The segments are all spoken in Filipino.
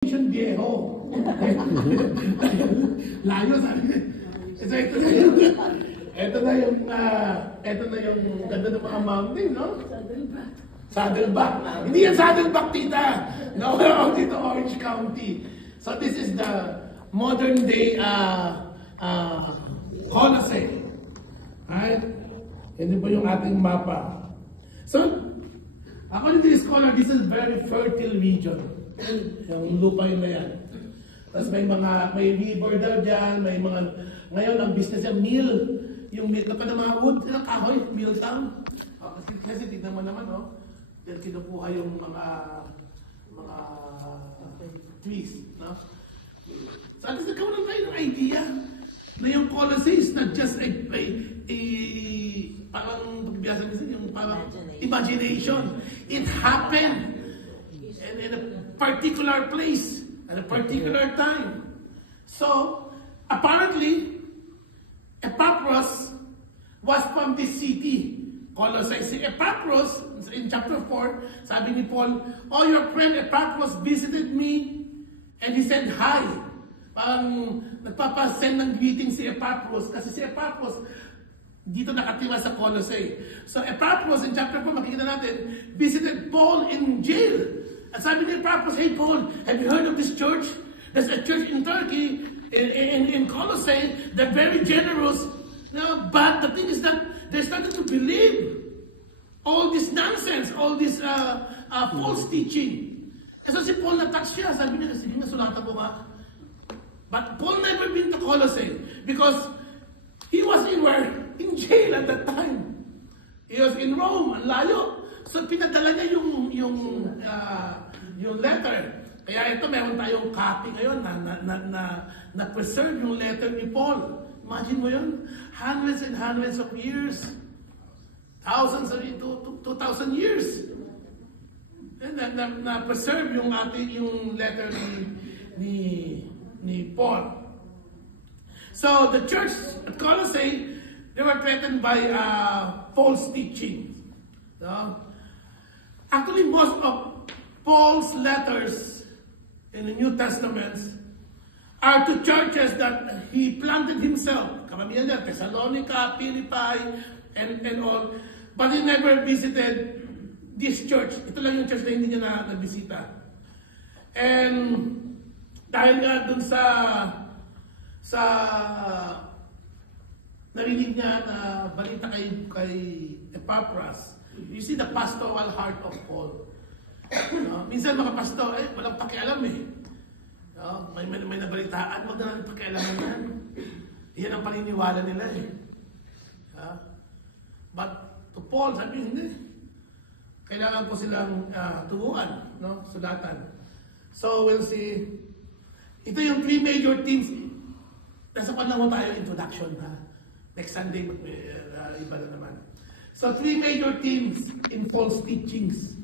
Viejo. Layo sabi niya. So ito na yung ganda ng mga mountain, no? Saddleback. Hindi yan Saddleback, tita. No, dito Orange County. So this is the modern day Colossae. Right? Yan po yung ating mapa. So, according to this scholar, this is very fertile region. Yung lupa yun na yan. Tapos may river daw dyan, may mga, ngayon ang business yung mill. Yung mill na pa ng mga wood, ng kahoy, mill town. Kasi tignan mo naman, no? Yan kinukuha yung mga trees, no? So at least nagkaroon tayo ng idea na yung Colossae is not just parang pagbiyasa nila yung parang imagination. It happened in a particular place at a particular time. So apparently Epaphras was from this city, Colossae. Si Epaphras in chapter 4, sabi ni Paul, "Oh, your friend Epaphras visited me and he said hi." Parang nagpapasend ng greeting si Epaphras kasi si Epaphras dito nakatira sa Colossae. So Epaphras in chapter 4, makikita natin, visited Paul in jail. At sabi ni Epaphras, "Hey Paul, have you heard of this church? There's a church in Turkey, in Colossae, they're very generous. No, but the thing is that they're starting to believe all this nonsense, all this false teaching." Kasi si Paul na-touch siya, sabi niya, sige nga, sulatan ko nga. But Paul never been to Colossae because he was in jail at that time. He was in Rome, ang layo. So pinadala niya yung letter. Kaya ito, meron tayong copy ngayon na preserve yung letter ni Paul. Imagine mo yun? Hundreds and hundreds of years. Thousands, 2,000 years. And na preserve yung letter ni Paul. So the church at Colossae, they were threatened by false teaching. No? Actually, most of Paul's letters in the New Testament are to churches that he planted himself. Karamihan niya, Thessalonica, Philippi, and all. But he never visited this church. Ito lang yung church na hindi niya nabisita. And dahil nga dun sa narinig niya na balita kay Epaphras, you see the pastoral heart of Paul. Minsan mga pastor, walang pakialam eh. May nabalitaan, wag na natin pakialaman yan. Yan ang paniniwala nila eh. But to Paul, sabi hindi. Kailangan ko silang turuan, no? Sulatan. So we'll see. Ito yung 3 major themes. Nasa panahon tayo introduction ha. Next Sunday, iba na naman. So 3 major themes in false teachings.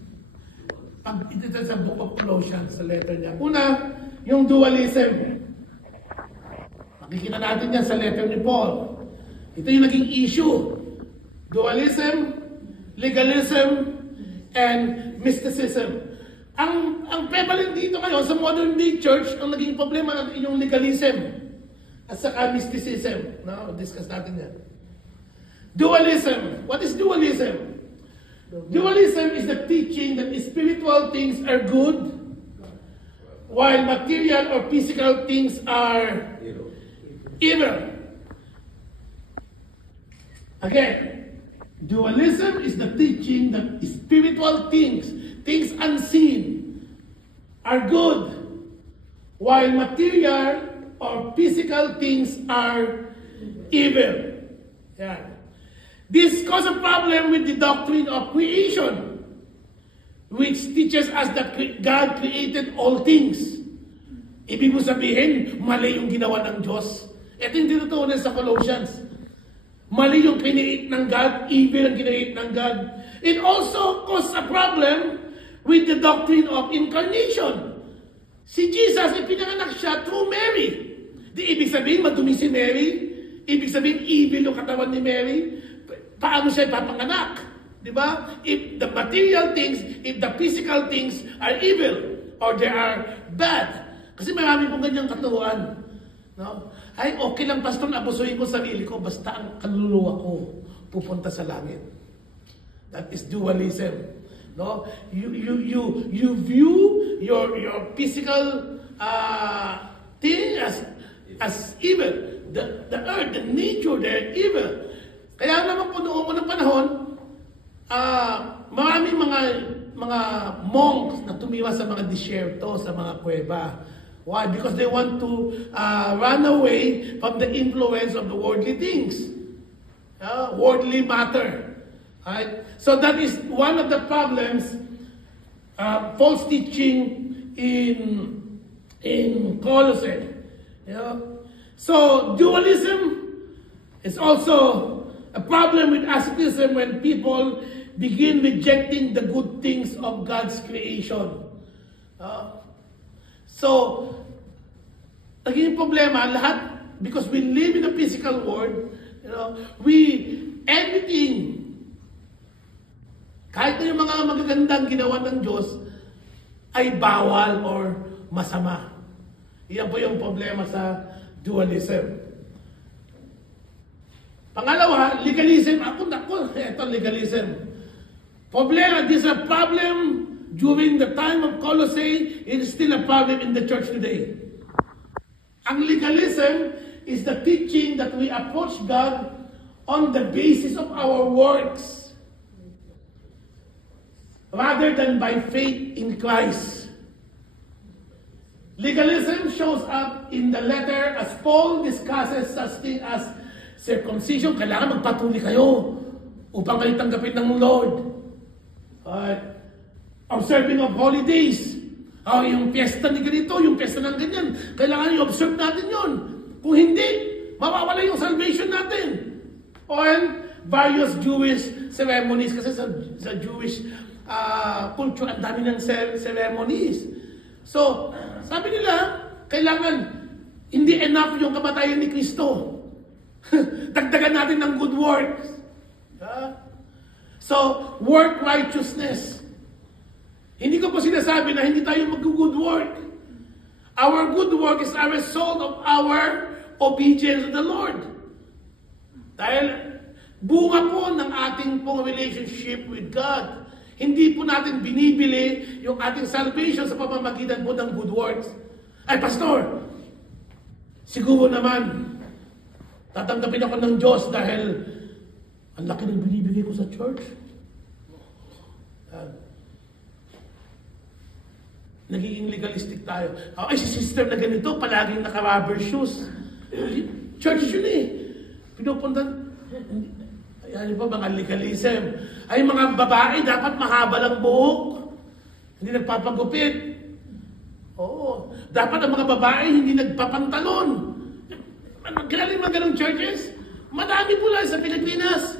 Pag ito sa book of Colossians, sa letter niya. Una, yung dualism. Makikita natin yan sa letter ni Paul. Ito yung naging issue. Dualism, legalism, and mysticism. Ang prevalent dito ngayon sa modern day church, ang naging problema yung legalism at saka mysticism. No, discuss natin yan. Dualism. What is dualism? Dualism is the teaching that spiritual things are good while material or physical things are evil. Again, dualism is the teaching that spiritual things unseen, are good, while material or physical things are evil. Yeah. This causes a problem with the doctrine of creation, which teaches us that God created all things. Ibig mo sabihin, mali yung ginawa ng Diyos. Ito yung tinutunan sa Colossians. Mali yung kinait ng God, evil ang kinait ng God. It also causes a problem with the doctrine of incarnation. Si Jesus, ipinanganak siya through Mary. Di ibig sabihin, madumi si Mary. Ibig sabihin, evil yung katawan ni Mary. Paano siya ipapanganak? Diba? If the material things, if the physical things are evil, or they are bad, Kasi marami pong ganyang katuruan. No? Ay, okay lang, pastor, abusuhin ko sarili ko, basta ang kaluluwa ko pupunta sa langit. That is dualism. No? You view your physical thing as evil. The earth, the nature, they're evil. Kaya naman po noong unang panahon, maraming mga monks na tumiwas sa mga disyerto, sa mga kuweba. Why? Because they want to run away from the influence of the worldly things. Worldly matter. Right? So that is one of the problems, false teaching in Colossae. So dualism is also a problem with asceticism when people begin rejecting the good things of God's creation. So, naging problema lahat because we live in a physical world, everything, kahit na yung mga magagandang ginawa ng Diyos, ay bawal or masama. Iyan po yung problema sa dualism. Pangalawa, legalism. Ito legalism. Problema, this is a problem during the time of Colossae. It is still a problem in the church today. Ang legalism is the teaching that we approach God on the basis of our works rather than by faith in Christ. Legalism shows up in the letter as Paul discusses such things as circumcision. Kailangan magpatuloy kayo upang kayo tanggapin ng Lord. Observing of holidays. Yung fiesta ni ganito, yung fiesta ng ganyan. Kailangan i-observe natin yon. Kung hindi, mawawala yung salvation natin. And various Jewish ceremonies. Kasi sa Jewish culture, ang dami ng ceremonies. So, sabi nila, kailangan hindi enough yung kamatayan ni Kristo. Dagdagan natin ng good works. So, work righteousness. Hindi ko po sinasabi na hindi tayo mag-good work. Our good work is a result of our obedience to the Lord. Dahil bunga po ng ating pong relationship with God. Hindi po natin binibili yung ating salvation sa pamamagitan po ng good works. Ay, pastor, siguro naman, tatanggapin ako ng Diyos dahil ang laki ng binibigay ko sa church. Nagiging legalistic tayo. Ay, si sister na ganito, palaging naka-rubber shoes. Church yun eh. Pinupunta, ayan po, mga legalism. Ay, mga babae, dapat mahaba lang buhok. Hindi nagpapagupit. Oo. Dapat ang mga babae, hindi nagpapantalon. Galing mga ganong churches. Madami po lang sa Pilipinas.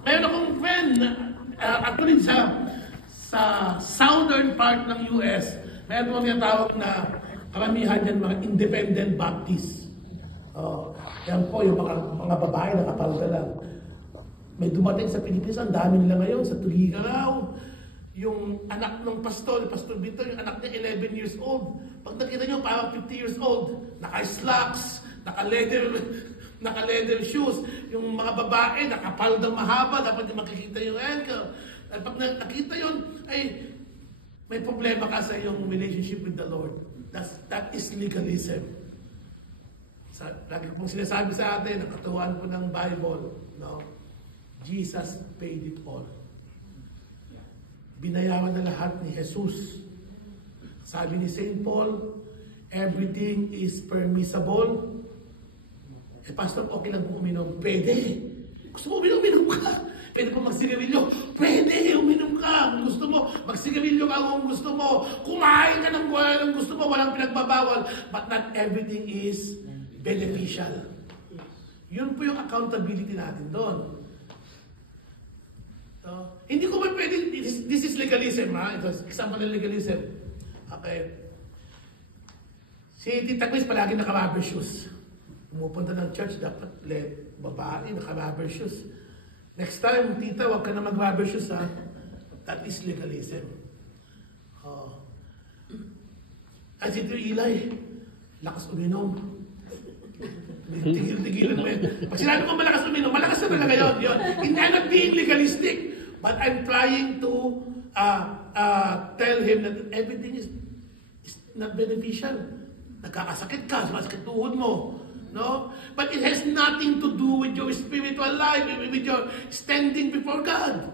Mayroon akong friend, actually sa southern part ng US, mayroon mga tawag na karamihan yan mga independent Baptist. Yan po, yung mga babae nakapalda lang. May dumating sa Pilipinas, ang dami nila ngayon, sa Tugigaraw. Yung anak ng pastor, Pastor Victor, yung anak niya 11 years old. Pag nakita nyo, parang 50 years old. Naka-slacks, naka-leather shoes. Yung mga babae, nakapaldang mahaba, dapat yung makikita yung ankle. At pag nakita yun, ay may problema ka sa iyong relationship with the Lord. That is legalism. Lagi pong sinasabi sa atin, nakatuwaan po ng Bible, no? Jesus paid it all. Binayaran na lahat ni Jesus. Sabi ni St. Paul, everything is permissible. Pastor, okay lang po uminom. Pwede. Gusto mo uminom ka. Pwede po magsigarilyo. Pwede, uminom ka. Kung gusto mo, magsigarilyo ka kung gusto mo. Kumain ka ng gusto mo. Walang pinagbabawal. But not everything is beneficial. Yun po yung accountability natin doon. Hindi ko ba pwede, this is legalism, ha? Ito, example ng legalism. Okay. Si Tita Chris palagi naka-rubber shoes. Pumupunta ng church, dapat babae, naka-rubber shoes. Next time, tita, wag ka na mag-rubber shoes, ha? That is legalism. As ito Eli, lakas uminom. Tigil-tigilan mo yan. Pag sinabi ko malakas uminom, malakas na talaga yun. I'm not being legalistic, but I'm trying to tell him that everything is not beneficial. Nagkakasakit ka, sumasakit tuhod mo. No? But it has nothing to do with your spiritual life, with your standing before God.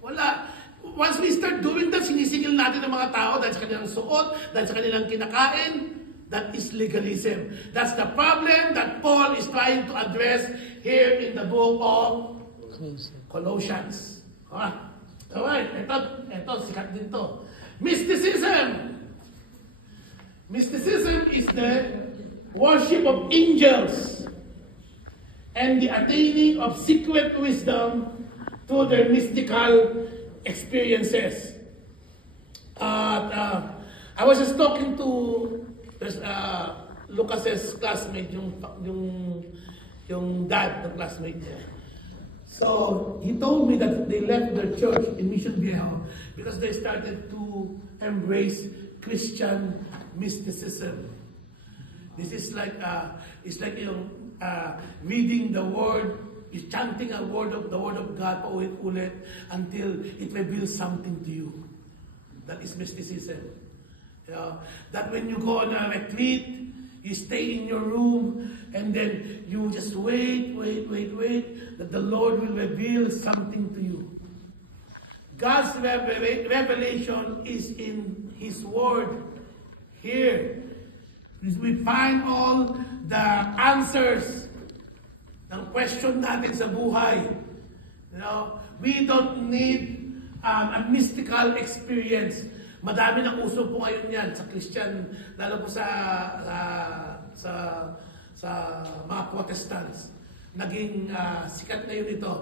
Wala. Once we start doing that, sinisigil natin ng mga tao dahil sa kanilang suot, dahil sa kanilang kinakain, that is legalism. That's the problem that Paul is trying to address here in the book of Colossians. Alright, ito, sikat din to. Mysticism. Mysticism is the worship of angels and the attaining of secret wisdom through their mystical experiences. I was just talking to Lucas's classmate, yung dad ng classmate niya. So he told me that they left their church in Mission Viejo because they started to embrace Christian mysticism. This is like it's like reading the word, chanting the word of God paulit-ulit until it reveals something to you. That is mysticism. That when you go on a retreat, you stay in your room and then you just wait, that the Lord will reveal something to you. God's revelation is in His Word. Here, we find all the answers ng question natin sa buhay. We don't need a mystical experience. Madami ng uso po ngayon yan sa Christian, lalo po sa mga Protestants. Naging sikat na yun ito.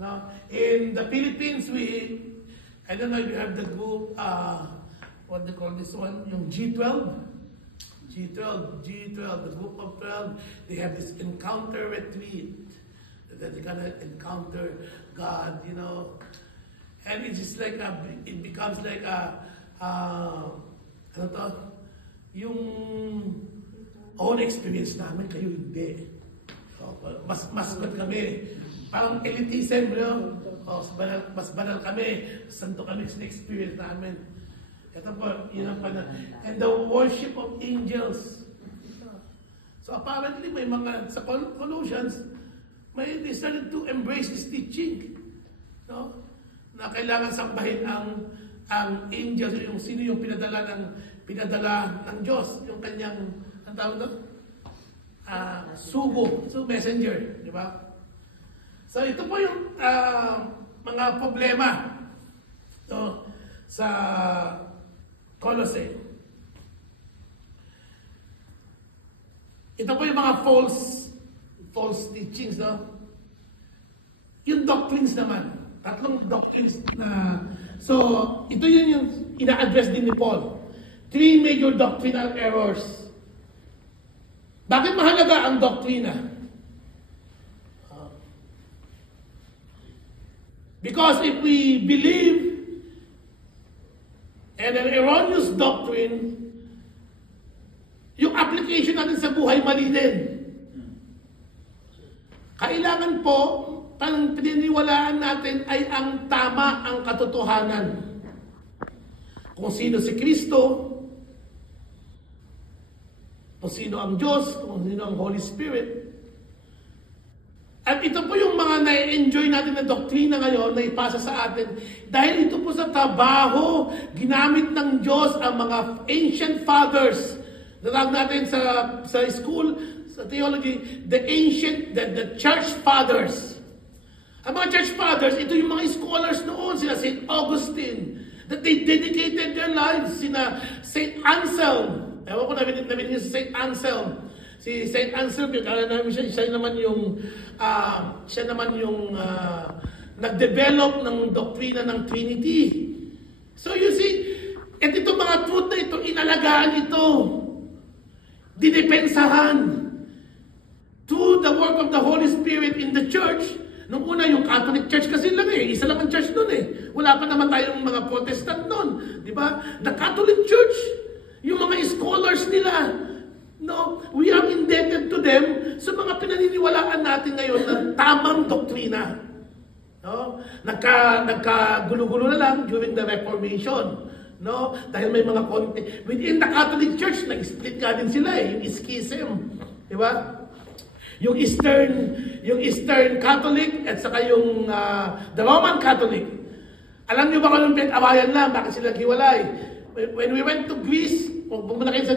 No? In the Philippines, I don't know if you have the group, what they call this one, yung G12, the group of 12, they have this encounter retreat that they're gonna encounter God, and it's just like it becomes like yung own experience namin, kayo hindi. So, mas good kami. Parang elitism, mas banal kami. Santo kami sa experience namin. Ito po, yun ang and the worship of angels. So apparently, may mga, sa Colossians, they started to embrace this teaching. No? Na kailangan sambahin ang angels, yung sino yung pinadala ng Diyos, yung kanyang, ang tawag doon? Sugo, messenger, di ba? So ito po yung mga problema sa Colossae. Ito po yung mga false teachings, no? Yung doctrines naman, tatlong doctrines na, so ito yun yung ina-address din ni Paul. 3 major doctrinal errors. Bakit mahalaga ang doktrina? Because if we believe in an erroneous doctrine, yung application natin sa buhay mali din. Kailangan po, parang pininiwalaan natin ay ang tama ang katotohanan. Kung sino si Kristo, kung sino ang Diyos, kung sino ang Holy Spirit. At ito po yung mga na-enjoy natin na doktrina ngayon na ipasa sa atin. Dahil ito po sa trabaho, ginamit ng Diyos ang mga ancient fathers. Natawag natin sa school, sa theology, the church fathers. Ang mga church fathers, ito yung mga scholars noon, sila St. Augustine, that they dedicated their lives, sina St. Anselm. Ewan ko namin niyo si St. Anselm. Si St. Anselm, kala namin siya naman yung nag-develop ng doktrina ng Trinity. So you see, at ito mga truth na ito, inalagaan ito. Didepensahan. Through the work of the Holy Spirit in the church. Nung una, yung Catholic Church kasi lang isa lang ang church doon Wala pa naman tayong mga Protestant doon. Di ba? The Catholic Church, yung mga scholars nila. No, we are indebted to them sa mga pinaniniwalaan natin ngayon ng tamang doktrina. No? Nagkagulo-gulo na lang during the Reformation. No? Dahil may mga konti. Within the Catholic Church, nag-split ka din sila yung schism. Di ba? Yung Eastern Catholic at saka yung the Roman Catholic. Alam niyo ba kung anong pinag-awayan lang? Bakit sila hiwalay? When we went to Greece, pumunta kayo sa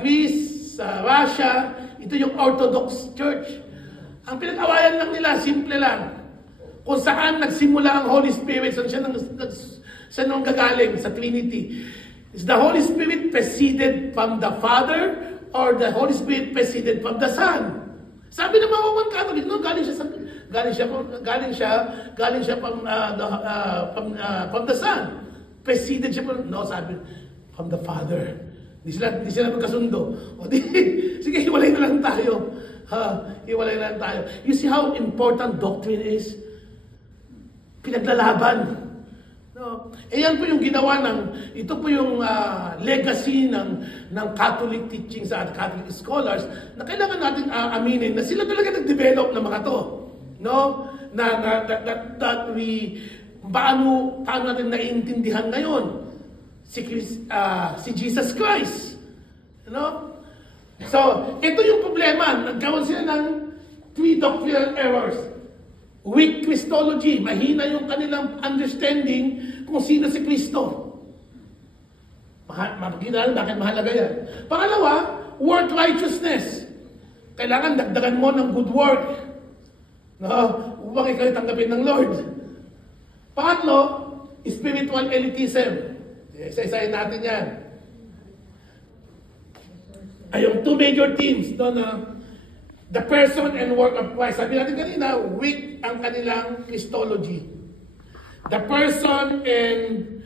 Greece, sa Russia, ito yung Orthodox Church. Ang pinag-awayan lang nila, simple lang. Kung saan nagsimula ang Holy Spirit, saan nang gagaling? Sa Trinity. Is the Holy Spirit proceeded from the Father or the Holy Spirit proceeded from the Son? Sabi ng mga Roman Catholic, no, galing siya from the Son. Proceeded siya from the Father. Hindi sila magkasundo. O sige, hiwalay na lang tayo. Hiwalay na lang tayo. You see how important doctrine is? Pinaglalaban. No? Yan po yung ginawa ito po yung legacy ng Catholic teachings at Catholic scholars na kailangan natin aminin na sila talaga nag-develop ng mga to. No? That we, paano natin naiintindihan ngayon? Si Jesus Christ. You know? So, ito yung problema. Nagkaroon sila ng 3 doctrinal errors. Weak Christology. Mahina yung kanilang understanding kung sino si Kristo. Makikita bakit mahalaga yan. Pangalawa, work righteousness. Kailangan dagdagan mo ng good work. No? Upang ikaw tanggapin ng Lord. Pangatlo, spiritual elitism. Isa-isahin natin yan. Ay, yung 2 major themes, no, na the person and work of Christ. Sabi natin kanina, weak ang kanilang Christology. The person and